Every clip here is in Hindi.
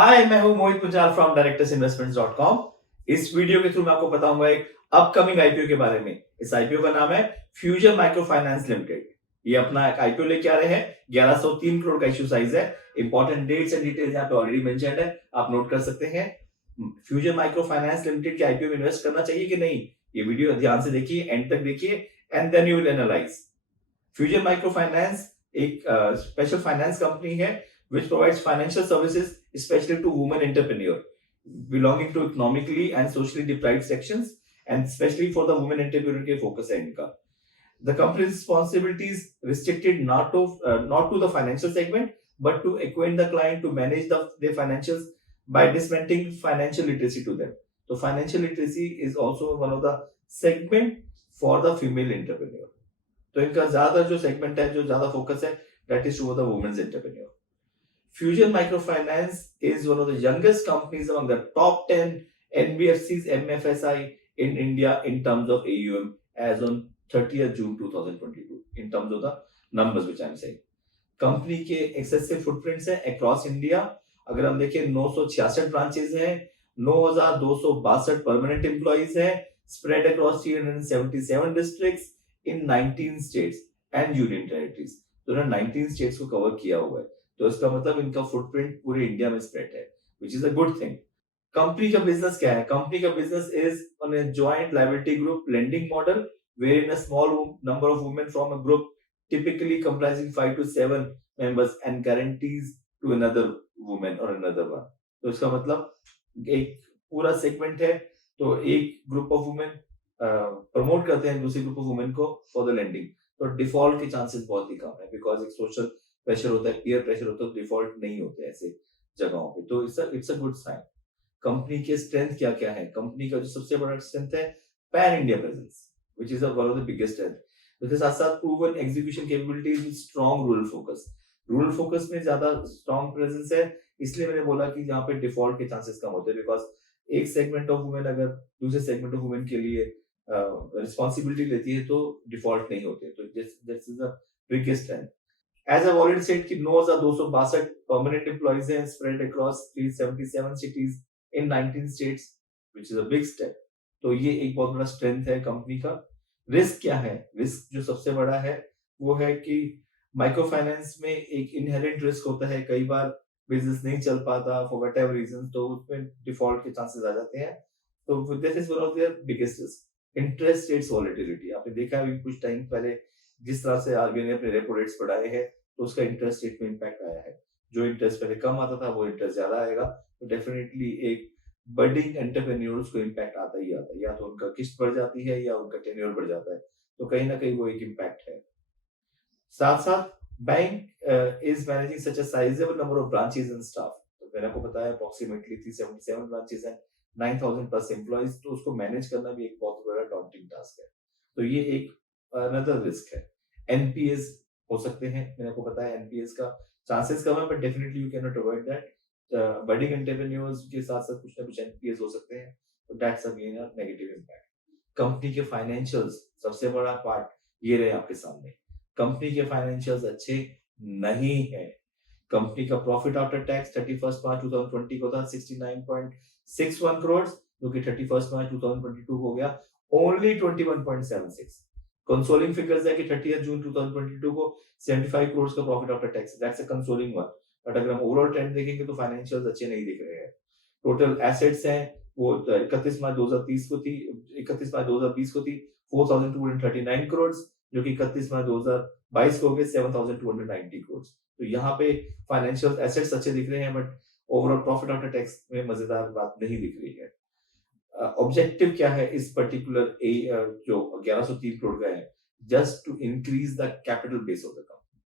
हाय, मैं हूं मोहित पुंजाल फ्रॉम directorsinvestments.com। इस वीडियो के थ्रू मैं आपको बताऊंगा एक अपकमिंग आईपीओ के बारे में। इस आईपीओ का नाम है फ्यूजन माइक्रो फाइनेंस लिमिटेड। ये अपना एक आईपीओ लेके आ रहे हैं। 1103 करोड़ का इश्यू साइज है। इंपॉर्टेंट डेट्स एंड डिटेल्स यहाँ पे ऑलरेडी मेंशन्ड है, आप नोट कर सकते हैं। फ्यूजन माइक्रो फाइनेंस लिमिटेड के आईपीओ में इन्वेस्ट करना चाहिए कि नहीं, ये वीडियो ध्यान से देखिए, एंड तक देखिए, end then you will analyse. Fusion micro finance एक स्पेशल फाइनेंस कंपनी है which provides financial services especially to women entrepreneur belonging to economically and socially deprived sections, and especially for the women entrepreneur के focus है इनका। The company's responsibilities restricted not to the financial segment but to acquaint the client to manage their financials by dismantling financial literacy to them. So financial literacy is also one of the segment for the female entrepreneur. तो इनका ज्यादा जो सेगमेंट है, जो ज्यादा फोकस है, that is to the women's entrepreneur. Fusion Microfinance is one of the youngest companies among the top 10 NBFCs MFSI in India in terms of AUM as on 30th June 2022 in terms of the numbers which I am saying. Company के एक्सेसिव फुटप्रिंट्स हैं अक्रॉस इंडिया। अगर हम देखें 966 ब्रांचेस हैं, 9262 परमानेंट एम्प्लॉइज हैं, spread across 377 districts in 19 states and union territories. तो उन्होंने 19 स्टेट्स को कवर किया हुआ है, तो इसका मतलब इनका फुटप्रिंट पूरे इंडिया में स्प्रेड है, which is a good thing. Company का बिजनेस क्या है? कंपनी का business is on a joint liability group lending model where in a small number of women from a group typically comprising 5 to 7 members and guarantees to another woman or another one। तो इसका मतलब एक पूरा सेगमेंट है, तो एक ग्रुप ऑफ वुमेन प्रमोट करते हैं दूसरी ग्रुप ऑफ वुमेन को फॉर द लेंडिंग। तो डिफॉल्ट के चांसेस बहुत ही कम है, बिकॉज एक सोशल प्रेशर होता है, पीयर प्रेशर होता है, तो डिफॉल्ट नहीं होते ऐसे जगहों पे। तो it's a good sign. Company के स्ट्रेंथ क्या क्या है? कंपनी का जो सबसे बड़ा स्ट्रेंथ है pan India presence, which is one of the biggest strength. उसके साथ साथ proven execution capabilities with strong rural focus. Rural focus में ज्यादा स्ट्रॉन्ग प्रेजेंस है, इसलिए मैंने बोला कि यहाँ पे डिफॉल्ट के चांसेस कम होते हैं, बिकॉज एक सेगमेंट ऑफ वुमेन अगर दूसरे सेगमेंट ऑफ वुमेन के लिए रिस्पॉन्सिबिलिटी लेती है तो डिफॉल्ट नहीं होते। तो this is the biggest strength. As I already said कि 9262 परमानेंट एम्प्लॉइज हैं spread across 377 cities in 19 states, which is a big step. तो ये एक बहुत बड़ा स्ट्रेंथ है कंपनी का। रिस्क क्या है? रिस्क जो सबसे बड़ा है वो है कि माइक्रो फाइनेंस में एक इनहेरेंट रिस्क होता है, कई बार बिजनेस नहीं चल पाता फॉर व्हाटएवर रीजन, तो उसमें डिफॉल्ट के चांसेस आ जाते हैं। तो this is one of their biggest risk. Interest rates volatility, आपने देखा है अभी कुछ टाइम पहले जिस तरह से आरबीआई ने अपने रेपो रेट्स बढ़ाए हैं, तो उसका इंटरेस्ट रेट में इम्पैक्ट आया है। जो इंटरेस्ट पहले कम आता था वो इंटरेस्ट ज्यादा आएगा, तो डेफिनेटली एक बडिंग एंटरप्रेन्योर्स को इम्पैक्ट आता ही आता है, या तो उनका किस्त बढ़ जाती है या उनका टेन्योर बढ़ जाता है, तो कहीं ना कहीं वो एक इम्पैक्ट है। साथ साथ bank is managing such a sizable number of branches and staff. तो मैंने आपको बताया approximately 377 branches and 9000 plus employees, तो उसको मैनेज करना भी एक बहुत बड़ा डॉन्टिंग टास्क है। तो ये एक अनदर रिस्क है। एनपीएस हो सकते हैं, मैंने आपको बताया एनपीएस का चांसेस कम है, but definitely you can not avoid that. Budding entrepreneurs के साथ साथ कुछ ना कुछ एनपीएस हो सकते हैं, तो that's again a negative impact. Company के फाइनेंशियल्स सबसे बड़ा पार्ट ये रहे आपके सामने। कंपनी के फाइनेंशियल्स अच्छे नहीं है। कंपनी का प्रॉफिट आफ्टर टैक्स 31 मार्च 2020 को था 69.61 करोड़, जो कि 31 मार्च 2022 हो गया ओनली 21.76। कंसोलिंग फिगर्स है कि 30 जून 2022 को 75 करोड़ का profit after tax, that's a consoling one. But अगर हम ओवरऑल ट्रेंड देखेंगे तो फाइनेंशियल्स अच्छे नहीं दिख रहे हैं। टोटल एसेट्स हैं वो 31 मार्च 2030 को थी 31 मार्च 2020 को थी 4239 करोड़, जो कि 31 मार्च 2022 को हो गए 7290 करोड़। तो यहाँ पे फाइनेंशियल एसेट्स अच्छे दिख रहे हैं, but overall profit after tax में मजेदार बात नहीं दिख रही है। ऑब्जेक्टिव क्या है इस पर्टिकुलर जो 1103 करोड़ का है? Just to increase the capital base of the company.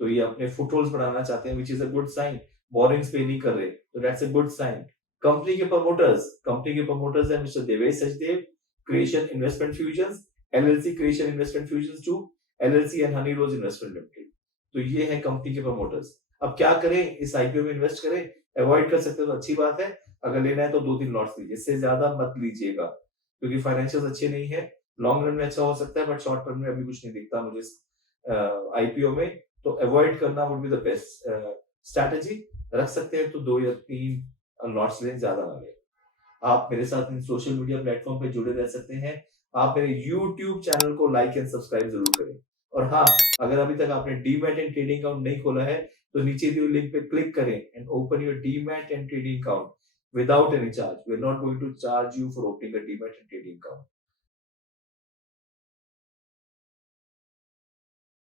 तो ये अपने फुटहोल्ड्स बढ़ाना चाहते हैं, which is a good sign. Borrowings पे नहीं कर रहे, तो that's a good sign. Company के प्रमोटर्स है mister Devesh Sachdev, Creation Investment Fusions LLC, Creation Investment Fusions 2 LLC and Honey Rose Investment Limited. तो ये है कंपनी के प्रमोटर्स। अब क्या करें? इस आईपीओ में इन्वेस्ट करें? अवॉइड कर सकते हो तो अच्छी बात है, अगर लेना है तो 2-3 लॉट्स लीजिए, इससे ज्यादा मत लीजिएगा, क्योंकि फाइनेंशियल अच्छे नहीं है। लॉन्ग रन में अच्छा हो सकता है, बट शॉर्ट टर्म में अभी कुछ नहीं दिखता मुझे आईपीओ में, तो अवॉइड करना would be the best strategy रख सकते हैं तो 2 या 3 लॉट्स लें, ज्यादा ना लें। आप मेरे साथ इन सोशल मीडिया प्लेटफॉर्म पे जुड़े रह सकते हैं। आप मेरे यूट्यूब चैनल को लाइक एंड सब्सक्राइब जरूर करें। और हाँ, अगर अभी तक आपने डीमैट एंड ट्रेडिंग अकाउंट नहीं खोला है तो नीचे दी हुई लिंक पे क्लिक करें and open your demat and trading account without any charge. We are not going to charge you for opening a demat and trading account.